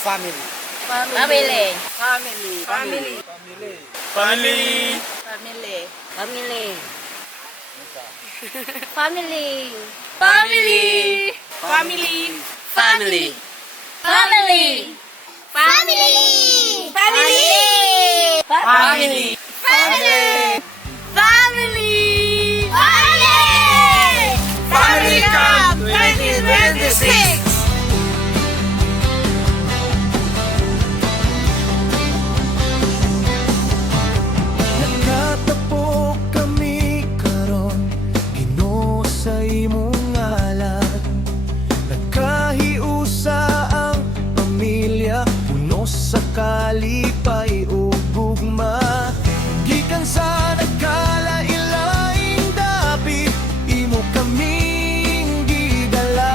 Family. Family. Family. Family. Family. Family. Family. Family. Family. Family. Family. Family. Family. Family. Family. Family. Family. Family Camp 2026. Nagkatapok kami karon, Ginoo sa imong ngalan. Nagkahiusa ang pamilya, puno sa kalipay ug gugma. Gikan sa nagkalain-laing dapit, imo kaming gidala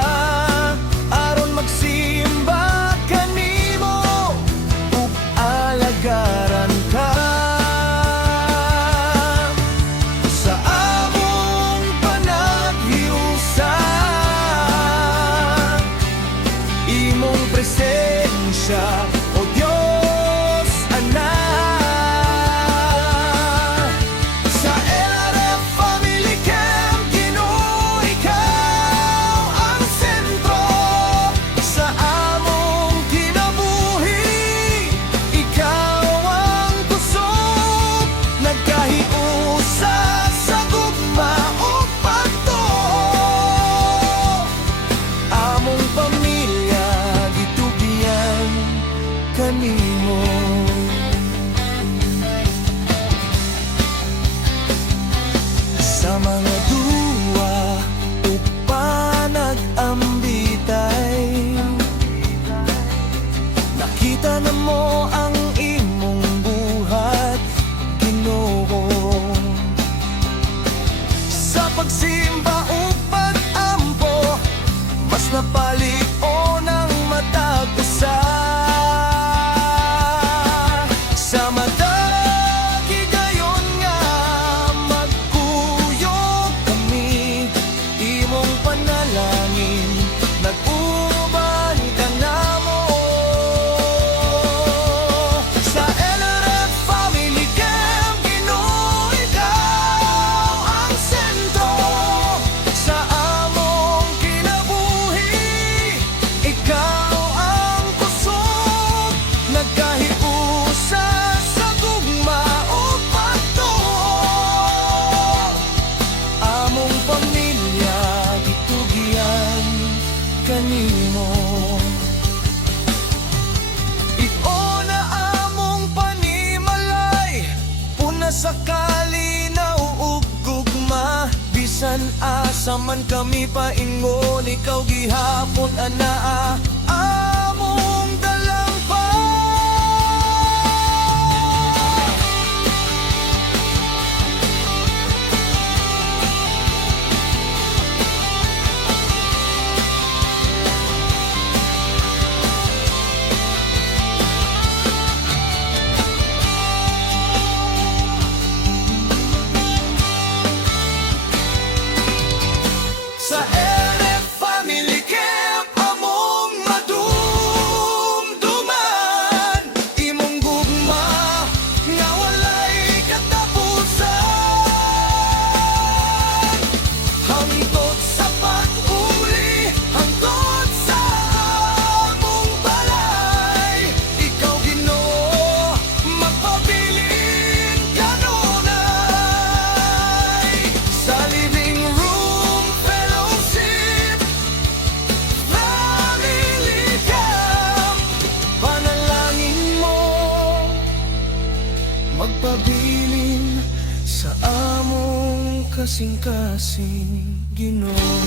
aron magsimba kanimo ug alagaran ka. Sa among panaghiusa, imong presensya, o Diyos Anak. Sa LRF Family Camp, Ginoo, ikaw ang sentro. Sa among kinabuhi, ikaw ang kusog. Nagkahiusa sa gugma ug pagtuo. Among pamilya gitugyan kanimo. Sa mga duwa ug panag-ambitay, nakita na mo ang imong buhat, Ginoo. Sa pagsimba ug pag-ampo, mas napalion ang matag usa. Sa matag higayon nga magkuyog kami, imong panalangin nag-uban ka namo. Sa LRF Family Camp, Ginoo, ikaw ang sentro. Sa among kinabuhi, ikaw ang kusog. Nagkahiusa sa gugma o pagtuo. Among pamilya gitugyan kanimo. Ikaw na among panimalay, puna sa kalinaw ug gugma. Bisan asa man kami paingon, ikaw gihapon anaa among dalang pa. Sa LRF Family Camp, among madumduman, imong gugma nga walay katapusan. Hangtod sa pag-uli, hangtod sa among balay, ikaw Ginoo magpabiling kanunay. Sa living room fellowship, Family Camp, panalangin mo magpabilin sa among kasing-kasing, Ginoo.